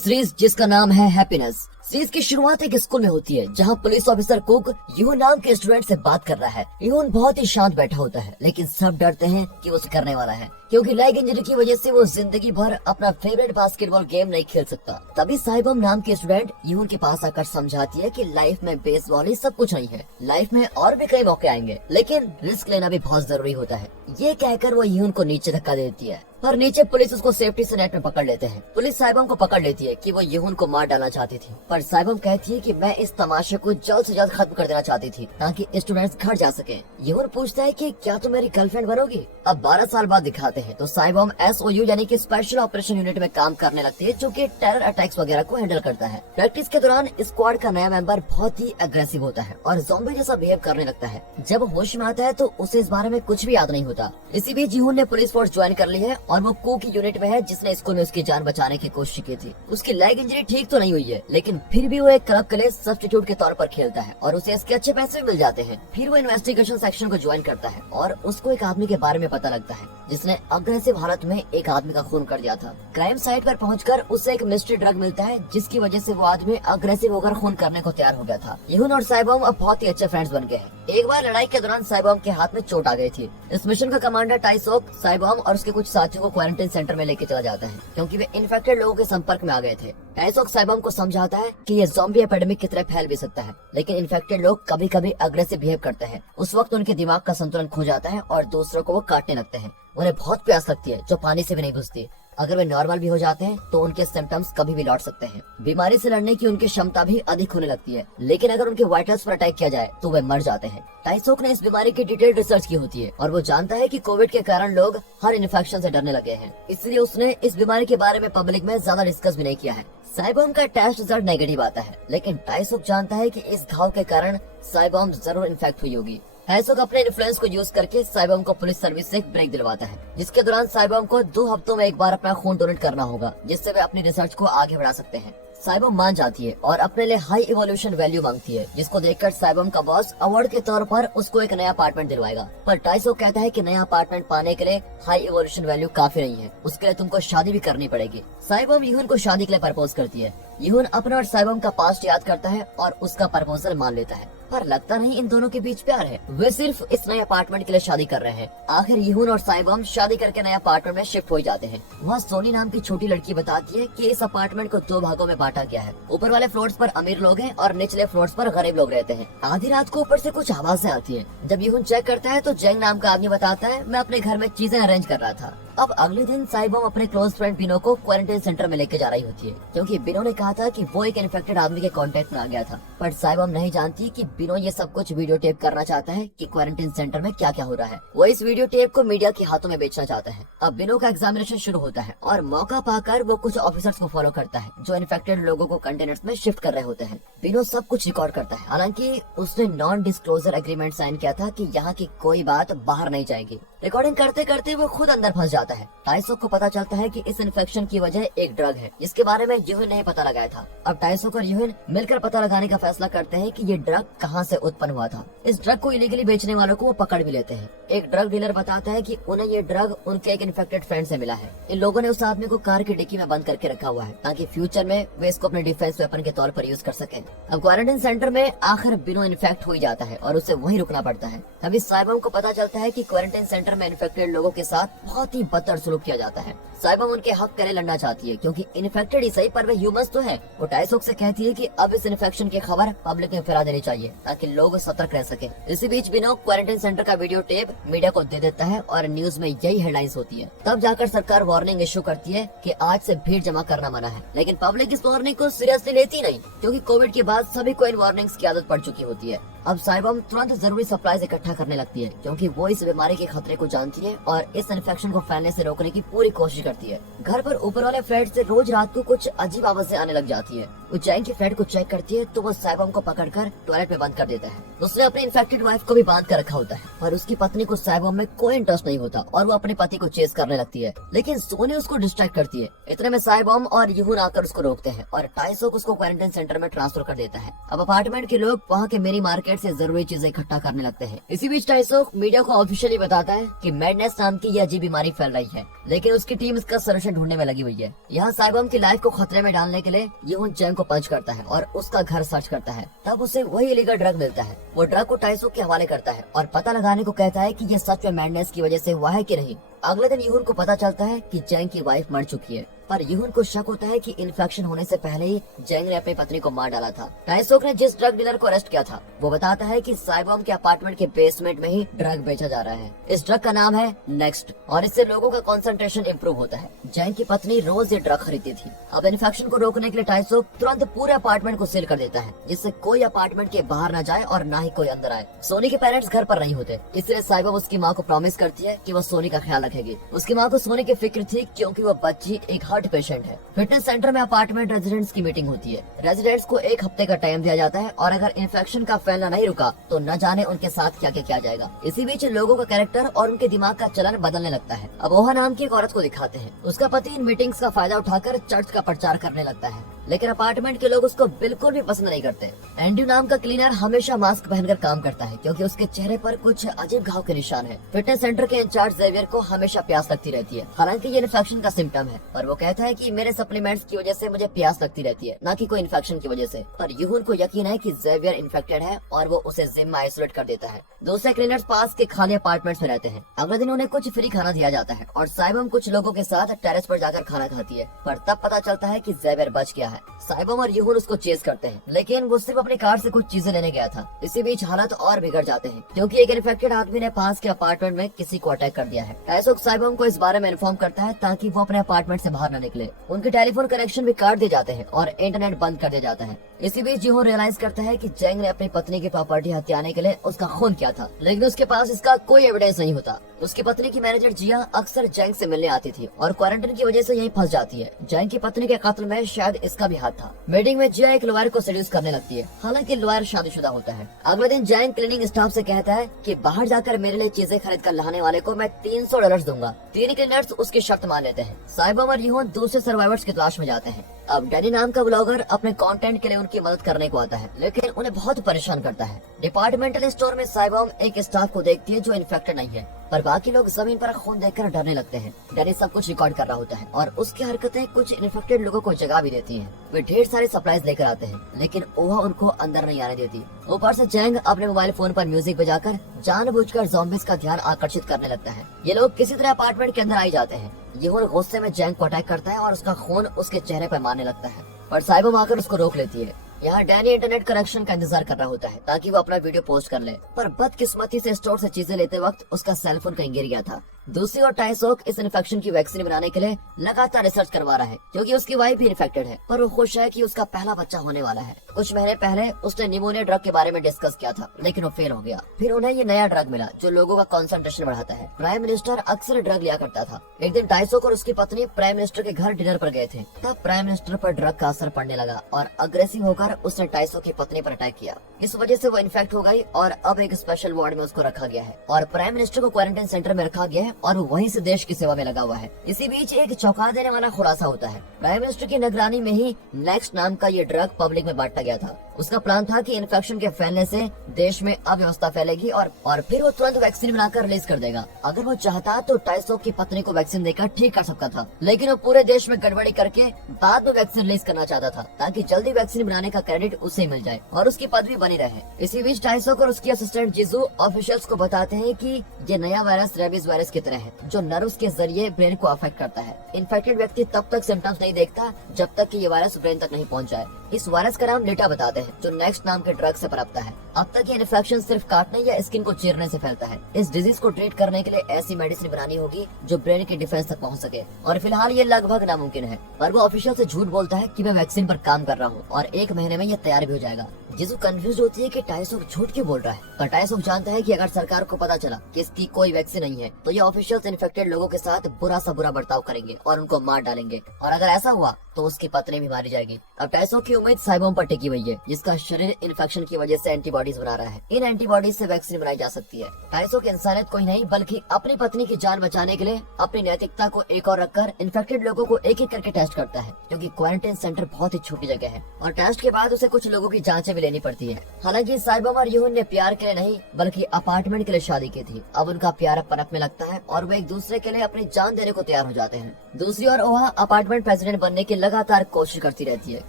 Series जिसका नाम है हैप्पीनेस। सीरीज की शुरुआत एक स्कूल में होती है जहां पुलिस ऑफिसर कुक यून नाम के स्टूडेंट से बात कर रहा है। यून बहुत ही शांत बैठा होता है, लेकिन सब डरते हैं कि वो उसे करने वाला है, क्योंकि लेग इंजरी की वजह से वो जिंदगी भर अपना फेवरेट बास्केटबॉल गेम नहीं खेल सकता। तभी साइबम नाम की स्टूडेंट यून के पास आकर समझाती है कि लाइफ में बेसबॉल ही सब कुछ नहीं है, लाइफ में और भी कई मौके आएंगे, लेकिन रिस्क लेना भी बहुत जरूरी होता है। ये कहकर वो यून को नीचे धक्का देती है, पर नीचे पुलिस उसको सेफ्टी से नेट में पकड़ लेते हैं। पुलिस साइबम को पकड़ लेती है कि वो यून को मार डालना चाहती थी, पर साइबम कहती है कि मैं इस तमाशे को जल्द से जल्द खत्म कर देना चाहती थी ताकि स्टूडेंट्स घर जा सके। यून पूछता है कि क्या तुम मेरी गर्लफ्रेंड बनोगी। अब 12 साल बाद दिखाते हैं तो साइबम SOU यानी कि स्पेशल ऑपरेशन यूनिट में काम करने लगती है, जो कि टेरर अटैक्स वगैरह को हैंडल करता है। प्रैक्टिस के दौरान स्क्वाड का नया मेंबर बहुत ही अग्रेसिव होता है और ज़ॉम्बी जैसा बिहेव करने लगता है। जब होश में आता है तो उसे इस बारे में कुछ भी याद नहीं होता। इसी बीच यून ने पुलिस फोर्स ज्वाइन कर ली है और वो कू की यूनिट में है जिसने स्कूल में उसकी जान बचाने की कोशिश की थी। उसकी लेग इंजरी ठीक तो नहीं हुई है, लेकिन फिर भी वो एक क्लब के लिए सब्स्टिट्यूट के तौर पर खेलता है और उसे इसके अच्छे पैसे मिल जाते हैं। फिर वो इन्वेस्टिगेशन सेक्शन को ज्वाइन करता है और उसको एक आदमी के बारे में पता लगता है जिसने अग्रेसिव हालत में एक आदमी का खून कर दिया था। क्राइम साइट पर पहुंचकर उसे एक मिस्ट्री ड्रग मिलता है जिसकी वजह से वो आदमी अग्रेसिव होकर खून करने को तैयार हो गया था। यून और साइबम अब बहुत ही अच्छे फ्रेंड्स बन गए हैं। एक बार लड़ाई के दौरान साइबम के हाथ में चोट आ गई थी। इस मिशन का कमांडर टाइसोक साइबम और उसके कुछ साथियों को क्वारंटाइन सेंटर में लेके चला जाता है, क्योंकि वे इन्फेक्टेड लोगों के संपर्क में आ गए थे। टाइसोक साइबम को समझाता है कि ये ज़ॉम्बी एपिडेमिक की तरह फैल भी सकता है, लेकिन इन्फेक्टेड लोग कभी कभी अग्रेसिव बिहेव करते हैं। उस वक्त उनके दिमाग का संतुलन खो जाता है और दूसरों को वो काटने लगते हैं। उन्हें बहुत प्यास लगती है जो पानी से भी नहीं बुझती। अगर वे नॉर्मल भी हो जाते हैं तो उनके सिम्टम्स कभी भी लौट सकते हैं। बीमारी से लड़ने की उनकी क्षमता भी अधिक होने लगती है, लेकिन अगर उनके वाइटल्स पर अटैक किया जाए तो वे मर जाते हैं। टाइसोक ने इस बीमारी की डिटेल्ड रिसर्च की होती है और वो जानता है कि कोविड के कारण लोग हर इन्फेक्शन से डरने लगे हैं, इसलिए उसने इस बीमारी के बारे में पब्लिक में ज्यादा डिस्कस भी नहीं किया है। साइबम का टेस्ट रिजल्ट नेगेटिव आता है, लेकिन टाइसोक जानता है कि इस घाव के कारण साइबम जरूर इन्फेक्ट हुई होगी। टाइसोक अपने इन्फ्लुएंस को यूज करके साइबम को पुलिस सर्विस से एक ब्रेक दिलवाता है, जिसके दौरान साइबम को 2 हफ्तों में एक बार अपना खून डोनेट करना होगा, जिससे वे अपनी रिसर्च को आगे बढ़ा सकते हैं। साइबम मान जाती है और अपने लिए हाई इवोल्यूशन वैल्यू मांगती है, जिसको देखकर साइबम का बॉस अवार्ड के तौर पर उसको एक नया अपार्टमेंट दिलवाएगा। पर टाइसोक कहता है कि नया अपार्टमेंट पाने के लिए हाई इवोल्यूशन वैल्यू काफी नहीं है, उसके लिए तुमको शादी भी करनी पड़ेगी। साइबम यून को शादी के लिए प्रपोज करती है। यून अपना और साइबम का पास्ट याद करता है और उसका प्रपोजल मान लेता है, पर लगता नहीं इन दोनों के बीच प्यार है। वे सिर्फ इस नए अपार्टमेंट के लिए शादी कर रहे हैं। आखिर यून और साइबम शादी करके नए अपार्टमेंट में शिफ्ट हो जाते हैं। वहाँ सोनी नाम की छोटी लड़की बताती है कि इस अपार्टमेंट को 2 भागों में बांटा गया है। ऊपर वाले फ्लोर्स पर अमीर लोग हैं और निचले फ्लोर्स पर गरीब लोग रहते हैं। आधी रात को ऊपर से कुछ आवाजें आती है। जब यून चेक करता है तो जेंग नाम का आदमी बताता है, मैं अपने घर में चीजें अरेंज कर रहा था। अब अगले दिन साइबम अपने क्लोज फ्रेंड बिनो को क्वारंटाइन सेंटर में लेके जा रही होती है, क्योंकि बिनो ने कहा था कि वो एक इन्फेक्टेड आदमी के कांटेक्ट में आ गया था। पर साइबम नहीं जानती कि बिनो ये सब कुछ वीडियो टेप करना चाहता है कि क्वारंटाइन सेंटर में क्या क्या हो रहा है। वो इस वीडियो टेप को मीडिया के हाथों में बेचना चाहता है। अब बिनो का एग्जामिनेशन शुरू होता है और मौका पाकर वो कुछ ऑफिसर्स को फॉलो करता है जो इन्फेक्टेड लोगों को कंटेनर्स में शिफ्ट कर रहे होते हैं। बिनो सब कुछ रिकॉर्ड करता है, हालांकि उसने नॉन डिस्क्लोजर एग्रीमेंट साइन किया था कि यहाँ की कोई बात बाहर नहीं जाएगी। रिकॉर्डिंग करते करते वो खुद अंदर फंस जाता है। टाइसोक को पता चलता है कि इस इन्फेक्शन की वजह एक ड्रग है, जिसके बारे में यून ने पता लगाया था। अब टाइसोक और यून मिलकर पता लगाने का फैसला करते हैं कि ये ड्रग कहाँ से उत्पन्न हुआ था। इस ड्रग को इलीगली बेचने वालों को वो पकड़ भी लेते हैं। एक ड्रग डीलर बताता है कि उन्हें ये ड्रग उनके एक इन्फेक्टेड फ्रेंड से मिला है। इन लोगों ने उस आदमी को कार की डिक्की में बंद करके रखा हुआ है ताकि फ्यूचर में वे इसको अपने डिफेंस वेपन के तौर पर यूज कर सकें। अब क्वारंटाइन सेंटर में आखिर बिनो इन्फेक्ट हो जाता है और उसे वहीं रुकना पड़ता है। तभी साइबम को पता चलता है कि क्वारंटाइन सेंटर में इन्फेक्टेड लोगों के साथ बहुत ही बदतर सलूक किया जाता है। साइबम उनके हक के लिए लड़ना चाहती है, क्योंकि इन्फेक्टेड ही सही पर वे ह्यूमंस तो है। वो टाइसोक से कहती है कि अब इस इन्फेक्शन की खबर पब्लिक में फैला देनी चाहिए ताकि लोग सतर्क रह सके। इसी बीच बिनो क्वारंटाइन सेंटर का वीडियो टेप मीडिया को दे देता है और न्यूज में यही हेडलाइंस होती है। तब जाकर सरकार वार्निंग इशू करती है कि आज से भीड़ जमा करना मना है, लेकिन पब्लिक इस वार्निंग को सीरियसली लेती नहीं, क्योंकि कोविड के बाद सभी को इन वार्निंग्स की आदत पड़ चुकी होती है। अब साइबम तुरंत जरूरी सप्लाईज इकट्ठा करने लगती है, क्योंकि वो इस बीमारी के खतरे को जानती है और इस इन्फेक्शन को फैलने से रोकने की पूरी कोशिश करती है। घर पर ऊपर वाले फ्लैट से रोज रात को कुछ अजीब आवाजें आने लग जाती है। वो जैंग की फ्लैट को चेक करती है तो वो साइबॉम को पकड़कर टॉयलेट में बंद कर देता है। उसने अपनी इन्फेक्टेड वाइफ को भी बांध कर रखा होता है, पर उसकी पत्नी को साइबॉम में कोई इंटरेस्ट नहीं होता और वो अपने पति को चेस करने लगती है, लेकिन सोनी उसको डिस्ट्रैक्ट करती है। इतने में साइबॉम और यूहून आकर उसको रोकते हैं और टाइसोक उसको क्वारंटाइन सेंटर में ट्रांसफर कर देता है। अब अपार्टमेंट के लोग वहाँ के मिनी मार्केट से जरूरी चीजें इकट्ठा करने लगते हैं। इसी बीच टाइसोक मीडिया को ऑफिशियली बताता है कि मैडनेस नाम की यह अजीब बीमारी फैल रही है, लेकिन उसकी टीम इसका सोल्यूशन ढूंढने में लगी हुई है। यहाँ साइबॉम की लाइफ को खतरे में डालने के लिए यूहून जैंग को पंच करता है और उसका घर सर्च करता है। तब उसे वही इलीगल ड्रग मिलता है। वो ड्रग को टाइसोक के हवाले करता है और पता लगाने को कहता है कि ये सच में मैडनेस की वजह से हुआ है कि नहीं। अगले दिन यूहून को पता चलता है कि जैंग की वाइफ मर चुकी है, पर यूहून को शक होता है कि इन्फेक्शन होने से पहले ही जैंग ने अपनी पत्नी को मार डाला था। टाइसोक ने जिस ड्रग डीलर को अरेस्ट किया था वो बताता है कि साइबॉम के अपार्टमेंट के बेसमेंट में ही ड्रग बेचा जा रहा है। इस ड्रग का नाम है नेक्स्ट और इससे लोगों का कंसंट्रेशन इम्प्रूव होता है। जैंग की पत्नी रोज ये ड्रग खरीदती थी। अब इन्फेक्शन को रोकने के लिए टाइसोक तुरंत पूरे अपार्टमेंट को सील कर देता है, जिससे कोई अपार्टमेंट के बाहर न जाए और न ही कोई अंदर आए। सोनी के पेरेंट्स घर पर नहीं होते, इसलिए साइबॉम उसकी माँ को प्रॉमिस करती है कि वो सोनी का ख्याल रखेगी। उसकी माँ को सोनी की फिक्र थी क्योंकि वो बच्ची एक हार्ट पेशेंट है। फिटनेस सेंटर में अपार्टमेंट रेजिडेंट्स की मीटिंग होती है। रेजिडेंट्स को 1 हफ्ते का टाइम दिया जाता है और अगर इन्फेक्शन का फैलना नहीं रुका तो न जाने उनके साथ क्या क्या किया जाएगा। इसी बीच लोगों का कैरेक्टर और उनके दिमाग का चलन बदलने लगता है। अब ओहा नाम की एक औरत को दिखाते हैं। उसका पति इन मीटिंग्स का फायदा उठाकर चर्च का प्रचार करने लगता है, लेकिन अपार्टमेंट के लोग उसको बिल्कुल भी पसंद नहीं करते। एंड्रू नाम का क्लीनर हमेशा मास्क पहनकर काम करता है क्योंकि उसके चेहरे पर कुछ अजीब घाव के निशान है। फिटनेस सेंटर के इंचार्ज जेवियर को हमेशा प्यास लगती रहती है, हालांकि ये इन्फेक्शन का सिम्टम है, और वो कहता है कि मेरे सप्लीमेंट्स की वजह से मुझे प्यास लगती रहती है, न कि कोई इन्फेक्शन की वजह से। पर यूहून को यकीन है कि जेवियर इन्फेक्टेड है और वो उसे जिम में आइसोलेट कर देता है। दूसरे क्लीनर्स पास के खाली अपार्टमेंट्स में रहते हैं। अगले दिन उन्हें कुछ फ्री खाना दिया जाता है और साइबम कुछ लोगों के साथ टेरेस पर जाकर खाना खाती है, पर तब पता चलता है कि जेवियर बच गया है। साइबम और यूहून उसको चेस करते हैं, लेकिन वो सिर्फ अपनी कार से कुछ चीजें लेने गया था। इसी बीच हालत और बिगड़ जाते हैं क्योंकि एक इन्फेक्टेड आदमी ने पास के अपार्टमेंट में किसी को अटैक कर दिया है। टाइसोक साइबम को इस बारे में इन्फॉर्म करता है ताकि वो अपने अपार्टमेंट से बाहर न निकले। उनके टेलीफोन कनेक्शन भी काट दिए जाते हैं और इंटरनेट बंद कर दिया जाता है। इसी बीच यूहून रियलाइज करता है कि जैंग ने अपनी पत्नी की प्रॉपर्टी हथियाने के लिए उसका खून किया था, लेकिन उसके पास इसका कोई एविडेंस नहीं होता। उसकी पत्नी की मैनेजर जिया अक्सर जैंग से मिलने आती थी और क्वारंटाइन की वजह से यहीं फंस जाती है। जैंग की पत्नी के कत्ल में शायद इसका भी हाथ था। मीटिंग में जिया एक लॉयर को सेड्यूस करने लगती है, हालांकि लॉयर शादीशुदा होता है। अगले दिन जैंग क्लीनिंग स्टाफ से कहता है कि बाहर जाकर मेरे लिए चीजें खरीद कर लाने वाले को मैं $300 दूंगा। 3 क्लीनर्स उसकी शर्त मान लेते हैं। साइबम और यूहून दूसरे सर्वाइवर्स की तलाश में जाते हैं। अब डैनी नाम का ब्लॉगर अपने कंटेंट के लिए उनकी मदद करने को आता है, लेकिन उन्हें बहुत परेशान करता है। डिपार्टमेंटल स्टोर में साइबम एक स्टाफ को देखती है जो इन्फेक्टेड नहीं है, पर बाकी लोग जमीन पर खून देखकर डरने लगते हैं। डैनी सब कुछ रिकॉर्ड कर रहा होता है और उसकी हरकतें कुछ इन्फेक्टेड लोगों को जगा भी देती हैं। वे ढेर सारे सप्लाईज लेकर आते हैं, लेकिन ओहा उनको अंदर नहीं आने देती। ऊपर से जैंग अपने मोबाइल फोन पर म्यूजिक बजाकर जानबूझकर ज़ॉम्बीज का ध्यान आकर्षित करने लगता है। ये लोग किसी तरह अपार्टमेंट के अंदर आई जाते हैं। यूहून गुस्से में जैंग को अटैक करता है और उसका खून उसके चेहरे पर मारने लगता है, पर साइबम आकर उसको रोक लेती है। यहाँ डैनी इंटरनेट कनेक्शन का इंतजार कर रहा होता है ताकि वो अपना वीडियो पोस्ट कर ले, पर बदकिस्मती से स्टोर से चीजें लेते वक्त उसका सेलफोन कहीं गिर गया था। दूसरी ओर टाइसोक इस इन्फेक्शन की वैक्सीन बनाने के लिए लगातार रिसर्च करवा रहा है क्योंकि उसकी वाइफ भी इन्फेक्टेड है, पर वो खुश है कि उसका पहला बच्चा होने वाला है। कुछ महीने पहले उसने निमोनिया ड्रग के बारे में डिस्कस किया था, लेकिन वो फेल हो गया। फिर उन्हें ये नया ड्रग मिला जो लोगों का कंसंट्रेशन बढ़ाता है। प्राइम मिनिस्टर अक्सर ड्रग लिया करता था। एक दिन टाइसोक और उसकी पत्नी प्राइम मिनिस्टर के घर डिनर पर गए थे। तब प्राइम मिनिस्टर पर ड्रग का असर पड़ने लगा और अग्रेसिव होकर उसने टाइसोक की पत्नी पर अटैक किया। इस वजह से वो इन्फेक्ट हो गई और अब एक स्पेशल वार्ड में उसको रखा गया है और प्राइम मिनिस्टर को क्वारंटाइन सेंटर में रखा गया है और वहीं से देश की सेवा में लगा हुआ है। इसी बीच एक चौंका देने वाला खुलासा होता है। प्राइम मिनिस्टर की निगरानी में ही नेक्स्ट नाम का ये ड्रग पब्लिक में बांटा गया था। उसका प्लान था कि इन्फेक्शन के फैलने से देश में अव्यवस्था फैलेगी और फिर वो तुरंत वैक्सीन बनाकर रिलीज कर देगा। अगर वो चाहता तो टाइसोक की पत्नी को वैक्सीन देकर ठीक कर सकता था, लेकिन वो पूरे देश में गड़बड़ी करके बाद में वैक्सीन रिलीज करना चाहता था ताकि जल्दी वैक्सीन बनाने का क्रेडिट उसे मिल जाए और उसकी पदवी बनी रहे। इसी बीच टाइसोक और उसकी असिस्टेंट जिजू ऑफिशियल्स को बताते हैं कि ये नया वायरस रेबीज वायरस की तरह है जो नर्व्स के जरिए ब्रेन को अफेक्ट करता है। इन्फेक्टेड व्यक्ति तब तक सिम्टम्स नहीं देखता जब तक कि ये वायरस ब्रेन तक नहीं पहुंच जाए। इस वायरस का नाम लेटा बताते हैं जो नेक्स्ट नाम के ड्रग से पनपता है। अब तक ये इन्फेक्शन सिर्फ काटने या स्किन को चीरने से फैलता है। इस डिजीज को ट्रीट करने के लिए ऐसी मेडिसिन बनानी होगी जो ब्रेन के डिफेंस तक पहुंच सके और फिलहाल ये लगभग नामुमकिन है। पर वो ऑफिशियल से झूठ बोलता है कि मैं वैक्सीन पर काम कर रहा हूँ और 1 महीने में ये तैयार भी हो जाएगा। जिसू कंफ्यूज होती है कि टाइसोक झूठ क्यों बोल रहा है, पर टाइसोक जानता है कि अगर सरकार को पता चला कि इसकी कोई वैक्सीन नहीं है तो ये ऑफिशियल्स इन्फेक्टेड लोगों के साथ बुरा सा बुरा बर्ताव करेंगे और उनको मार डालेंगे, और अगर ऐसा हुआ तो उसकी पत्नी भी मारी जाएगी। अब टाइसोक की उम्मीद साइबोम पर टिकी हुई है, जिसका शरीर इन्फेक्शन की वजह से एंटीबॉडीज बना रहा है। इन एंटीबॉडीज से वैक्सीन बनाई जा सकती है। टाइसोक इंसानियत को ही नहीं बल्कि अपनी पत्नी की जान बचाने के लिए अपनी नैतिकता को एक और रखकर इन्फेक्टेड लोगों को एक एक करके टेस्ट करता है, क्योंकि क्वारंटाइन सेंटर बहुत ही छोटी जगह है और टेस्ट के बाद उसे कुछ लोगों की जांचें भी लेनी पड़ती है। हालांकि साइबोम और यूहन ने प्यार के लिए नहीं बल्कि अपार्टमेंट के लिए शादी की थी। अब उनका प्यार पनपने लगता है और वो एक दूसरे के लिए अपनी जान देने को तैयार हो जाते हैं। दूसरी ओर ओहा अपार्टमेंट प्रेसिडेंट बनने की लगातार कोशिश करती रहती है,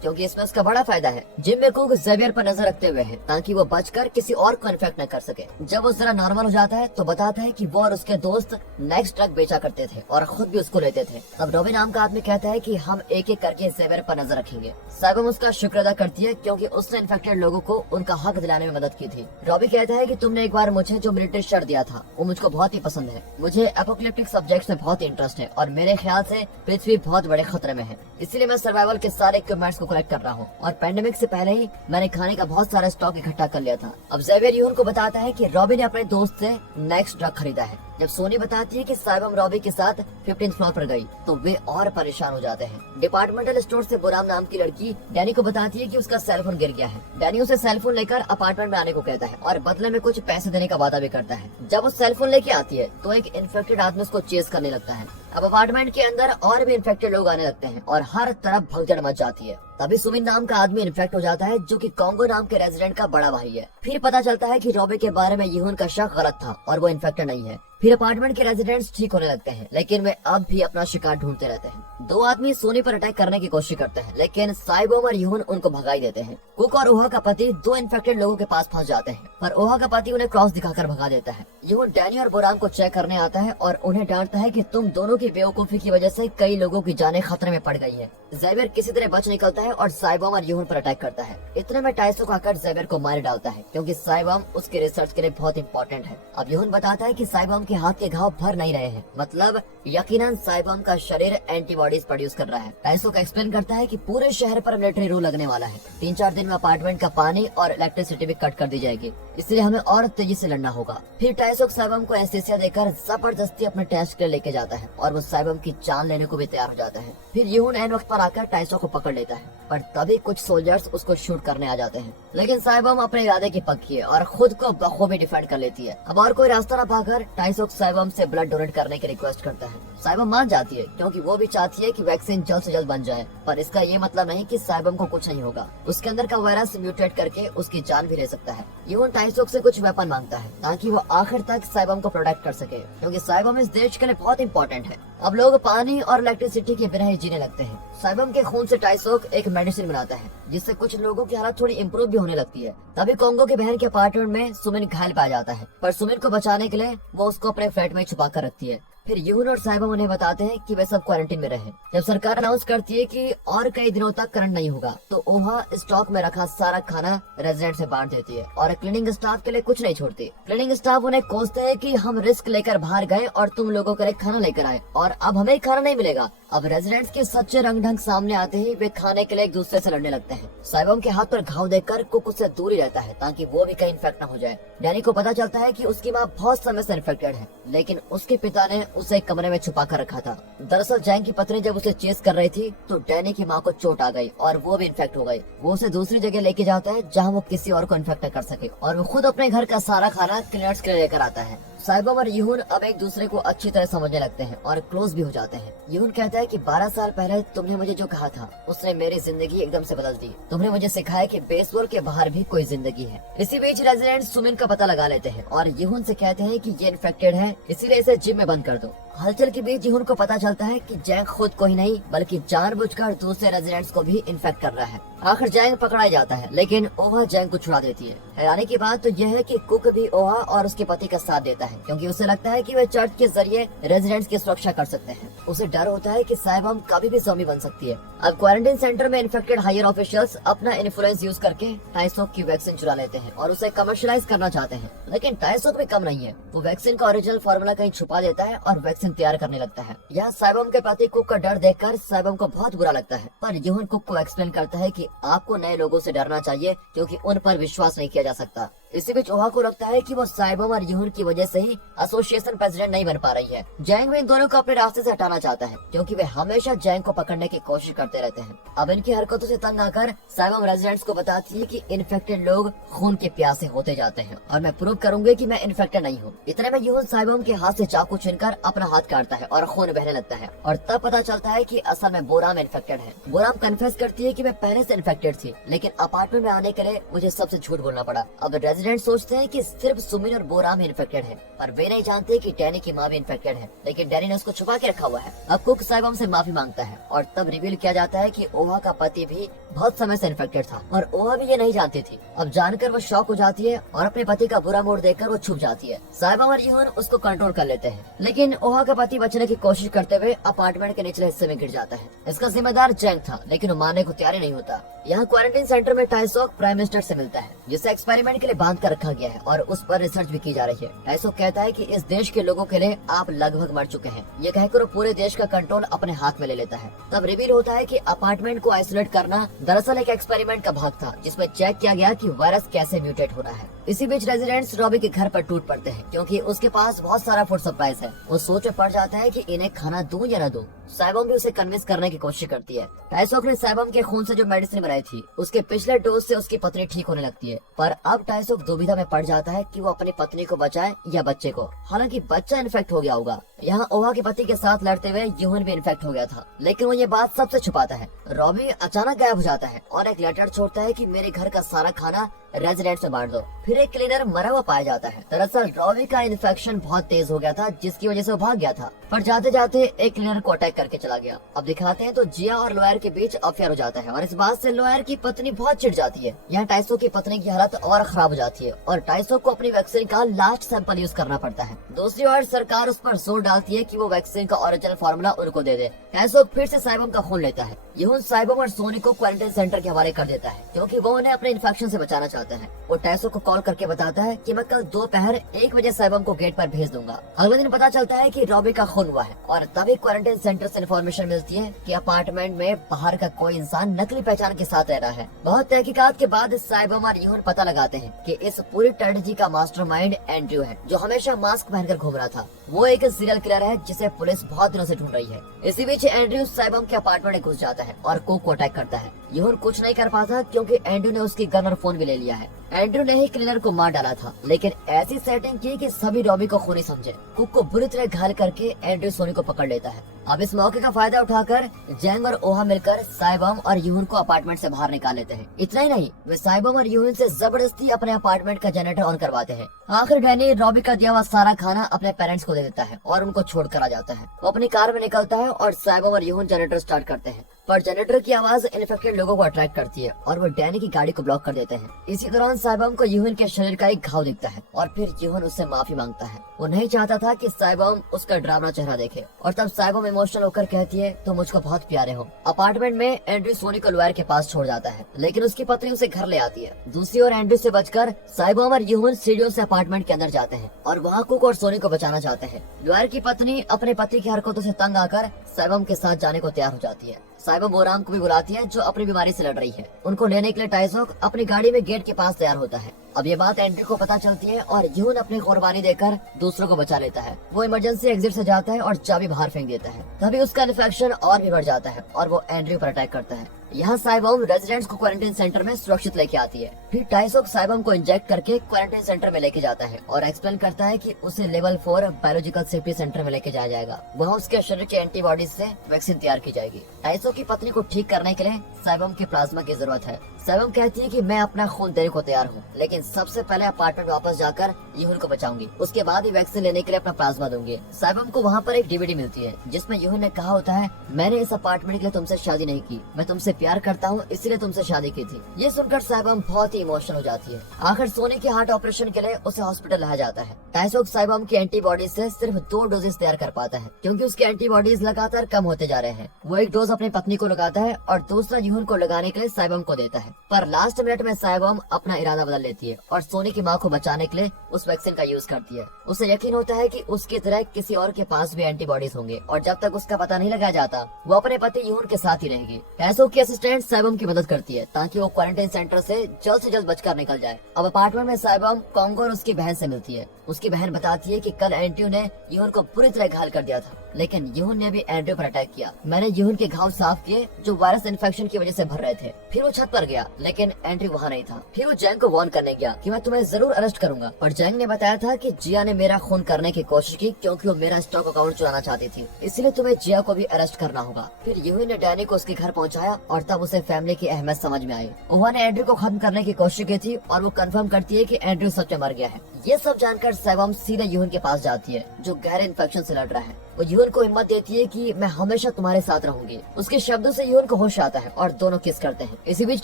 क्योंकि इसमें उसका बड़ा फायदा है। जिम में कुक जेवियर पर नजर रखते हुए है ताकि वो बचकर किसी और को इन्फेक्ट न कर सके। जब वो जरा नॉर्मल हो जाता है तो बताता है कि वो और उसके दोस्त नेक्स्ट ड्रग बेचा करते थे और खुद भी उसको लेते थे। तब रॉबी नाम का आदमी कहता है कि हम एक एक करके जेवियर पर नजर रखेंगे। साइबम उसका शुक्र अदा करती है क्योंकि उसने इन्फेक्टेड लोगों को उनका हक दिलाने में मदद की थी। रॉबी कहता है कि तुमने एक बार मुझे जो मिलिट्री शर्ट दिया था वो मुझको बहुत ही पसंद है। मुझे एपोकलिप्टिक सब्जेक्ट्स में बहुत ही इंटरेस्ट है और मेरे ख्याल से पृथ्वी बहुत बड़े खतरे में है, इसीलिए मैं सर्वाइवल के सारे इक्विपमेंट्स को कलेक्ट कर रहा हूँ और पैंडेमिक से पहले ही मैंने खाने का बहुत सारा स्टॉक इकट्ठा कर लिया था। अब जेवियर यूहन को बताता है कि रॉबी ने अपने दोस्त से नेक्स्ट ड्रग खरीदा है। जब सोनी बताती है कि साइबम रॉबी के साथ 15th फ्लोर पर गई तो वे और परेशान हो जाते हैं। डिपार्टमेंटल स्टोर से बुराम नाम की लड़की डैनी को बताती है कि उसका सेलफोन गिर गया है। डैनी उसे सेलफोन लेकर अपार्टमेंट में आने को कहता है और बदले में कुछ पैसे देने का वादा भी करता है। जब वो सेलफोन लेके आती है तो एक इन्फेक्टेड आदमी उसको चेस करने लगता है। अब अपार्टमेंट के अंदर और भी इन्फेक्टेड लोग आने लगते हैं और हर तरफ भगदड़ मच जाती है। तभी सुमिन नाम का आदमी इन्फेक्ट हो जाता है, जो कि कॉन्गो नाम के रेजिडेंट का बड़ा भाई है। फिर पता चलता है कि रॉबी के बारे में यूहन का शक गलत था और वो इन्फेक्टेड नहीं है। फिर अपार्टमेंट के रेजिडेंट्स ठीक होने लगते हैं, लेकिन वे अब भी अपना शिकार ढूंढते रहते हैं। दो आदमी सोनी पर अटैक करने की कोशिश करते हैं, लेकिन साइबोम और यूहन उनको भगाई देते हैं। कुक और ओहा का पति दो इन्फेक्टेड लोगों के पास फंस जाते हैं, पर ओहा का पति उन्हें क्रॉस दिखाकर भगा देता है। यूहन डैनी और बोराम को चेक करने आता है और उन्हें डांटता है कि तुम दोनों की बेवकूफी की वजह से कई लोगों की जानें खतरे में पड़ गई है। जेवियर किसी तरह बच निकलता है और साइबोम और यूहन पर अटैक करता है। इतने में टाइसोक आकर जेवियर को मार डालता है, क्योंकि साइबोम उसके रिसर्च के लिए बहुत इंपॉर्टेंट है। अब यूहन बताता है कि साइबोम के हाथ के घाव भर नहीं रहे हैं, मतलब यकीनन साइबोम का शरीर एंटीबॉडीज प्रोड्यूस कर रहा है। टाइसोक एक्सप्लेन करता है कि पूरे शहर पर मिलिट्री रूल लगने वाला है। 3-4 दिन में अपार्टमेंट का पानी और इलेक्ट्रिसिटी भी कट कर दी जाएगी, इसलिए हमें और तेजी से लड़ना होगा। फिर टाइसोक साइबोम को एनेस्थीसिया देकर जबरदस्ती अपने टेस्ट के लिए लेके जाता है और वो साइबोम की जान लेने को भी तैयार हो जाता है। फिर यूहन एन वक्त पर आकर टाइसोक को पकड़ लेता है, पर तभी कुछ सोल्जर्स उसको शूट करने आ जाते हैं। लेकिन साइबोम अपने इरादे की पक्की है और खुद को बखूबी डिफेंड कर लेती है। अब और कोई रास्ता न पाकर टाइसोक साइबोम से ब्लड डोनेट करने की रिक्वेस्ट करता है। साइबोम मान जाती है, क्योंकि वो भी चाहती है कि वैक्सीन जल्द से जल्द बन जाए, पर इसका ये मतलब नहीं कि साइबोम को कुछ नहीं होगा। उसके अंदर का वायरस म्यूटेट करके उसकी जान भी ले सकता है। यूहन टाइसोक से कुछ वेपन मांगता है ताकि वो आखिर तक साइबोम को प्रोटेक्ट कर सके, क्योंकि साइबोम इस देश के लिए बहुत इंपॉर्टेंट है। अब लोग पानी और इलेक्ट्रिसिटी के बिना ही जीने लगते हैं। साइबोम के खून से टाइसोक एक मेडिसिन बनाता है, जिससे कुछ लोगों की हालत थोड़ी इम्प्रूव भी होने लगती है। तभी कॉन्गो की बहन के अपार्टमेंट में सुमिन घायल पाया जाता है, पर सुमिन को बचाने के लिए वो उसको अपने फ्लैट में छुपा कर रखती है। फिर यूहन और साइबोम उन्हें बताते हैं कि वे सब क्वारंटीन में रहे। जब सरकार अनाउंस करती है कि और कई दिनों तक करंट नहीं होगा, तो ओहा स्टॉक में रखा सारा खाना रेजिडेंट से बांट देती है और क्लीनिंग स्टाफ के लिए कुछ नहीं छोड़ती। क्लीनिंग स्टाफ उन्हें कोसते हैं कि हम रिस्क लेकर बाहर गए और तुम लोगों के लिए खाना लेकर आए और अब हमें खाना नहीं मिलेगा। अब रेजिडेंट्स के सच्चे रंग ढंग सामने आते ही वे खाने के लिए एक दूसरे से लड़ने लगते हैं। साइबोम के हाथ पर घाव देखकर कुक उससे दूर ही रहता है ताकि वो भी कहीं इन्फेक्ट न हो जाए। डैनी को पता चलता है कि उसकी माँ बहुत समय से इन्फेक्टेड है, लेकिन उसके पिता ने उसे एक कमरे में छुपा कर रखा था। दरअसल जैंग की पत्नी जब उसे चेस कर रही थी तो डैनी की माँ को चोट आ गई और वो भी इन्फेक्ट हो गई। वो उसे दूसरी जगह लेके जाता है जहाँ वो किसी और को इन्फेक्ट कर सके और वो खुद अपने घर का सारा खाना क्लीनर्स के लिए लेकर आता है। साइबोम और यूहन अब एक दूसरे को अच्छी तरह समझने लगते हैं और क्लोज भी हो जाते हैं। यूहन कहता है कि 12 साल पहले तुमने मुझे जो कहा था उसने मेरी जिंदगी एकदम से बदल दी। तुमने मुझे सिखाया कि बेसबॉल के बाहर भी कोई जिंदगी है। इसी बीच रेजिडेंट सुमिन का पता लगा लेते हैं और यूहन से कहते हैं कि ये इन्फेक्टेड है, इसीलिए इसे जिम में बंद कर दो। हलचल के बीच यूहन को पता चलता है कि जैंग खुद को ही नहीं बल्कि जानबूझकर दूसरे रेजिडेंट्स को भी इन्फेक्ट कर रहा है। आखिर जैंग पकड़ा जाता है, लेकिन ओहा जैंग को छुड़ा देती है। हैरानी की बात तो यह है कि कुक भी ओहा और उसके पति का साथ देता है, क्योंकि उसे लगता है कि वे चर्च के जरिए रेजिडेंट्स की सुरक्षा कर सकते हैं। उसे डर होता है कि साइबोम कभी भी ज़ॉम्बी बन सकती है। अब क्वारंटाइन सेंटर में इन्फेक्टेड हायर ऑफिशियल्स अपना इन्फ्लुएंस यूज करके टाइसोक की वैक्सीन चुरा लेते हैं और उसे कमर्शियलाइज करना चाहते हैं। लेकिन टाइसोक भी कम नहीं है। वो वैक्सीन का ओरिजिनल फार्मूला कहीं छुपा देता है और वैक्सीन तैयार करने लगता है। यहाँ साइबम के प्रति कुक का डर देखकर साइबम को बहुत बुरा लगता है, पर यूहन कुक को एक्सप्लेन करता है कि आपको नए लोगों से डरना चाहिए क्योंकि उन पर विश्वास नहीं किया जा सकता। इसी बीच ओहा को लगता है कि वो साइबम और यूहन की वजह से ही एसोसिएशन प्रेसिडेंट नहीं बन पा रही है। जैंग भी इन दोनों को अपने रास्ते से हटाना चाहता है क्योंकि वे हमेशा जैंग को पकड़ने की कोशिश करते रहते हैं। अब इनकी हरकतों से तंग आकर साइबम रेजिडेंट्स को बताती है कि इन्फेक्टेड लोग खून के प्यासे होते जाते हैं और मैं प्रूव करूंगी कि मैं इन्फेक्टेड नहीं हूँ। इतने में यूहन साइबम के हाथ से चाकू छीनकर अपना हाथ काटता है और खून बहने लगता है और तब पता चलता है कि असल में बोराम इन्फेक्टेड है। बोराम कन्फेस करती है कि मैं पहले से इन्फेक्टेड थी, लेकिन अपार्टमेंट में आने के लिए मुझे सबसे झूठ बोलना पड़ा। अब रेजिडेंट सोचते हैं कि सिर्फ सुमिन और बोराम इन्फेक्टेड है, पर वे नहीं जानते कि डैनी की माँ भी इन्फेक्टेड है, लेकिन डैनी ने उसको छुपा के रखा हुआ है। अब कुक साइबम से माफी मांगता है और तब रिवील किया जाता है कि ओहा का पति भी बहुत समय से इन्फेक्टेड था और ओहा भी ये नहीं जानती थी। अब जानकर वो शॉक हो जाती है और अपने पति का बुरा मूड देखकर वो छुप जाती है। साइबम और यूहन उसको कंट्रोल कर लेते हैं, लेकिन ओहा का पति बचने की कोशिश करते हुए अपार्टमेंट के निचले हिस्से में गिर जाता है। इसका जिम्मेदार जैंग था, लेकिन वो मानने को तैयार नहीं होता। यहाँ क्वारंटाइन सेंटर में टाइसोक प्राइम मिनिस्टर से मिलता है, जिसे एक्सपेरिमेंट के लिए बांध कर रखा गया है और उस पर रिसर्च भी की जा रही है। टाइसोक कहता है कि इस देश के लोगों के लिए आप लगभग मर चुके हैं। ये कहकर वो पूरे देश का कंट्रोल अपने हाथ में ले लेता है। तब रिवील होता है कि अपार्टमेंट को आइसोलेट करना दरअसल एक एक्सपेरिमेंट का भाग था, जिसमें चेक किया गया कि वायरस कैसे म्यूटेट हो रहा है। इसी बीच रेजिडेंट्स रॉबी के घर पर टूट पड़ते हैं क्योंकि उसके पास बहुत सारा फूड सप्लाईज है। वो सोच में पड़ जाता है कि इन्हें खाना दूं या न दूं। साइबम भी उसे कन्विंस करने की कोशिश करती है। टाइसोक ने साइबम के खून से जो मेडिसिन बनाई थी, उसके पिछले डोज से उसकी पत्नी ठीक होने लगती है, पर अब टाइसोक दुविधा में पड़ जाता है कि वो अपनी पत्नी को बचाए या बच्चे को। हालांकि बच्चा इन्फेक्ट हो गया होगा। यहाँ ओहा के पति के साथ लड़ते हुए यूहन भी इन्फेक्ट हो गया था, लेकिन वो ये बात सबसे छुपाता है। रॉबी अचानक गायब हो जाता है और एक लेटर छोड़ता है कि मेरे घर का सारा खाना रेजिडेंट्स में बांट दो। फिर एक क्लीनर मरा हुआ पाया जाता है। दरअसल रॉबी का इन्फेक्शन बहुत तेज हो गया था, जिसकी वजह से वो भाग गया था, पर जाते जाते एक क्लीनर को अटैक करके चला गया। अब दिखाते हैं तो जिया और लोयर के बीच अफेयर हो जाता है और इस बात से लोयर की पत्नी बहुत चिढ़ जाती है। यहाँ टाइसो की पत्नी की हालत और खराब हो जाती है और टाइसो को अपनी वैक्सीन का लास्ट सैंपल यूज करना पड़ता है। दूसरी ओर सरकार उस पर जोर डालती है कि वो वैक्सीन का ओरिजिनल फार्मूला उनको दे दे। टाइसो फिर से साइबम का खून लेता है। यूहन साइबम और सोनी को क्वारंटाइन सेंटर के हवाले कर देता है क्योंकि वो उन्हें अपने इन्फेक्शन से बचाना चाहते हैं। वो टाइसो को कॉल करके बताता है कि मैं कल दोपहर 1 बजे साइबम को गेट पर भेज दूंगा। अगले दिन पता चलता है कि रॉबी का खून हुआ है और तभी क्वारंटाइन सेंटर से इन्फॉर्मेशन मिलती है कि अपार्टमेंट में बाहर का कोई इंसान नकली पहचान के साथ रह रहा है। बहुत तहकीकात के बाद साइबम और यूहन पता लगाते हैं कि इस पूरी ट्रेजेडी का मास्टरमाइंड एंड्रयू है, जो हमेशा मास्क पहनकर घूम रहा था। वो एक सीरियल किलर है जिसे पुलिस बहुत दिनों से ढूंढ रही है। इसी बीच एंड्रयू साइबम के अपार्टमेंट में घुस जाता है और कोक को अटैक करता है। यूहन कुछ नहीं कर पाता क्योंकि एंड्रयू ने उसकी गन और फोन भी ले लिया है। एंड्रयू ने ही क्लीनर को मार डाला था, लेकिन ऐसी सेटिंग की कि सभी रॉबी को खूनी समझे। कुक को बुरी तरह घायल करके एंड्रयू सोनी को पकड़ लेता है। अब इस मौके का फायदा उठाकर जैंग और ओहा मिलकर साइबम और यूहन को अपार्टमेंट से बाहर निकाल लेते हैं। इतना ही नहीं, वे साइबम और यूहन से जबरदस्ती अपने अपार्टमेंट का जनरेटर ऑन करवाते हैं। आखिर डैनी रॉबी का दिया हुआ सारा खाना अपने पेरेंट्स को दे देता है और उनको छोड़कर आ जाता है। वो अपनी कार में निकलता है और साइबम और यूहन जनरेटर स्टार्ट करते हैं, पर जनरेटर की आवाज इन्फेक्टेड लोगों को अट्रैक्ट करती है और वो डैनी की गाड़ी को ब्लॉक कर देते हैं। इसी दौरान साइबम को यूहन के शरीर का एक घाव दिखता है और फिर यूहन उससे माफी मांगता है। वो नहीं चाहता था कि साइबम उसका डरावना चेहरा देखे और तब साइबम इमोशनल होकर कहती है तुम मुझको बहुत प्यारे हो। अपार्टमेंट में एंड्रयू सोनी को लोयर के पास छोड़ जाता है, लेकिन उसकी पत्नी उसे घर ले आती है। दूसरी ओर एंड्रयू से बचकर साइबम और यूहन सीढ़ियों से अपार्टमेंट के अंदर जाते हैं और वहाँ कुक और सोनी को बचाना चाहते हैं। लोयर की पत्नी अपने पति की हरकतों से तंग आकर साइबम के साथ जाने को तैयार हो जाती है। साइबम बोराम को भी बुलाती है जो अपनी बीमारी से लड़ रही है। उनको लेने के लिए टाइसोक अपनी गाड़ी में गेट के पास तैयार होता है। अब ये बात एंड्रयू को पता चलती है और यूहन अपनी कुर्बानी देकर दूसरों को बचा लेता है। वो इमरजेंसी एग्जिट से जाता है और चाबी बाहर फेंक देता है। तभी उसका इन्फेक्शन और भी बढ़ जाता है और वो एंड्रयू पर अटैक करता है। यहाँ साइबम रेजिडेंट्स को क्वारंटाइन सेंटर में सुरक्षित लेके आती है। फिर टाइसोक साइबम को इंजेक्ट करके क्वारंटाइन सेंटर में लेके जाता है और एक्सप्लेन करता है कि उसे लेवल 4 बायोलॉजिकल सेफ्टी सेंटर में लेके जाया जाएगा। वहाँ उसके शरीर के एंटीबॉडीज से वैक्सीन तैयार की जाएगी। टाइसोक की पत्नी को ठीक करने के लिए साइबम के प्लाज्मा की जरूरत है। साइबम कहती है कि मैं अपना खून देने को तैयार हूँ, लेकिन सबसे पहले अपार्टमेंट वापस जाकर यूहन को बचाऊंगी। उसके बाद ही वैक्सीन लेने के लिए अपना प्लाज्मा दूंगी। साइबम को वहाँ पर एक डीवीडी मिलती है जिसमें यूहन ने कहा होता है मैंने इस अपार्टमेंट के लिए तुमसे शादी नहीं की, मैं तुमसे प्यार करता हूँ इसलिए तुमसे शादी की थी। ये सुनकर साइबम बहुत ही इमोशनल हो जाती है। आखिर सोनी के हार्ट ऑपरेशन के लिए उसे हॉस्पिटल लाया जाता है। टाइसोक साइबम की एंटीबॉडीज से सिर्फ 2 डोजेस तैयार कर पाता है क्योंकि उसके एंटीबॉडीज लगातार कम होते जा रहे हैं। वो एक डोज अपनी पत्नी को लगाता है और दूसरा यूहन को लगाने के लिए साइबम को देता है, पर लास्ट मिनट में साइबम अपना इरादा बदल लेती है और सोनी की माँ को बचाने के लिए उस वैक्सीन का यूज करती है। उसे यकीन होता है कि उसकी तरह किसी और के पास भी एंटीबॉडीज होंगे और जब तक उसका पता नहीं लगाया जाता वो अपने पति यून के साथ ही रहेगी। पैसों की असिस्टेंट साइबम की मदद करती है ताकि वो क्वारंटाइन सेंटर से जल्द बचकर निकल जाए। अब अपार्टमेंट में साइबम कॉन्गो और उसकी बहन से मिलती है। उसकी बहन बताती है कि कल एंड्रयू ने यून को पूरी तरह घायल कर दिया था, लेकिन यून ने भी एंड्रयू पर अटैक किया। मैंने यून के घाव साफ किए जो वायरस इन्फेक्शन की वजह से भर रहे थे। फिर वो छत पर गया, लेकिन एंड्रयू वहाँ नहीं था। फिर वो जैंग को वार्न करने गया कि मैं तुम्हें जरूर अरेस्ट करूंगा, पर जैंग ने बताया था कि जिया ने मेरा खून करने की कोशिश की क्योंकि वो मेरा स्टॉक अकाउंट चुराना चाहती थी, इसलिए तुम्हें जिया को भी अरेस्ट करना होगा। फिर यून ने डैनी को उसके घर पहुँचाया और तब उसे फैमिली की अहमियत समझ में आई। उन्होंने एंड्रयू को खत्म करने की कोशिश की थी और वो कंफर्म करती है कि एंड्रयू सच में मर गया है। ये सब जानकर साइबम सीधे यून के पास जाती है जो गहरे इन्फेक्शन से लड़ रहा है। वो यून को हिम्मत देती है कि मैं हमेशा तुम्हारे साथ रहूंगी। उसके शब्दों से यून को होश आता है और दोनों किस करते हैं। इसी बीच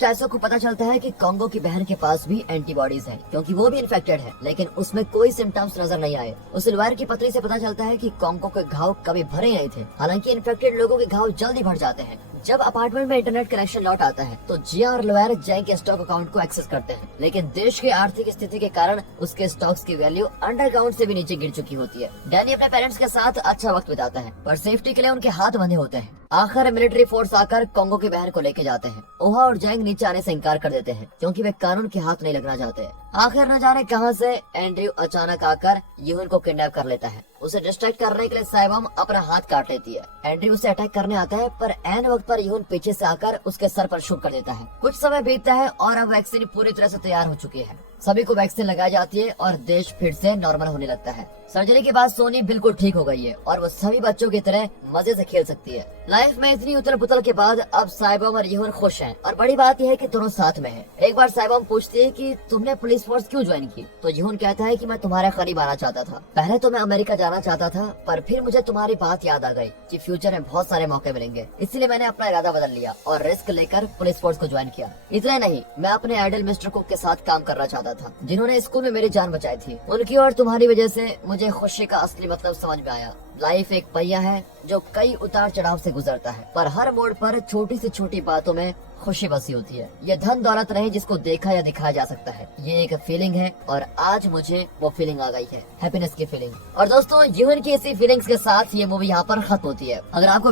टैसो को पता चलता है कि कॉन्गो की बहन के पास भी एंटीबॉडीज है क्योंकि वो भी इन्फेक्टेड है, लेकिन उसमें कोई सिम्टम्स नजर नहीं आए। उस लॉयर की पत्री से पता चलता है कि कॉन्गो के घाव कभी भरे नहीं थे, हालांकि इन्फेक्टेड लोगों के घाव जल्दी भर जाते हैं। जब अपार्टमेंट में इंटरनेट कनेक्शन लौट आता है तो जिया और लॉयर जैंग के स्टॉक अकाउंट को एक्सेस करते हैं, लेकिन देश की आर्थिक स्थिति के कारण उसके स्टॉक्स की वैल्यू अंडरग्राउंड से भी नीचे गिर चुकी होती है। डैनी अपने पेरेंट्स के साथ अच्छा वक्त बिताता है, पर सेफ्टी के लिए उनके हाथ बंधे होते हैं। आखिर मिलिट्री फोर्स आकर कॉन्गो की बहन को लेके जाते हैं। ओहा और जैंग नीचे आने से इनकार कर देते हैं क्योंकि वे कानून के हाथ नहीं लगना चाहते। आखिर न जाने कहां से एंड्रयू अचानक आकर यून को किडनैप कर लेता है। उसे डिस्ट्रैक्ट करने के लिए साइबम अपना हाथ काट लेती है। एंड्रयू उसे अटैक करने आता है, पर एन वक्त पर यून पीछे से आकर उसके सर पर शूट कर देता है। कुछ समय बीतता है और अब वैक्सीन पूरी तरह से तैयार हो चुकी है। सभी को वैक्सीन लगाई जाती है और देश फिर से नॉर्मल होने लगता है। सर्जरी के बाद सोनी बिल्कुल ठीक हो गई है और वो सभी बच्चों की तरह मजे से खेल सकती है। लाइफ में इतनी उथल पुथल के बाद अब साइबम और यून खुश हैं और बड़ी बात यह है कि दोनों साथ में हैं। एक बार साइबम पूछती है कि तुमने पुलिस फोर्स क्यों ज्वाइन की, तो यून कहता है कि मैं तुम्हारे करीब आना चाहता था। पहले तो मैं अमेरिका जाना चाहता था, पर फिर मुझे तुम्हारी बात याद आ गई कि फ्यूचर में बहुत सारे मौके मिलेंगे, इसलिए मैंने अपना इरादा बदल लिया और रिस्क लेकर पुलिस फोर्स को ज्वाइन किया। इतना नहीं, मैं अपने आइडल मिस्टर कुक के साथ काम करना चाहता था जिन्होंने स्कूल में मेरी जान बचाई थी। उनकी और तुम्हारी वजह से मुझे खुशी का असली मतलब समझ में आया। लाइफ एक पहिया है जो कई उतार चढ़ाव से गुजरता है, पर हर मोड़ पर छोटी से छोटी बातों में खुशी बसी होती है। ये धन दौलत नहीं जिसको देखा या दिखाया जा सकता है, ये एक फीलिंग है और आज मुझे वो फीलिंग आ गई है, हैप्पीनेस की फीलिंग। और दोस्तों यून की इसी फीलिंग्स के साथ ये मूवी यहाँ पर खत्म होती है। अगर आपको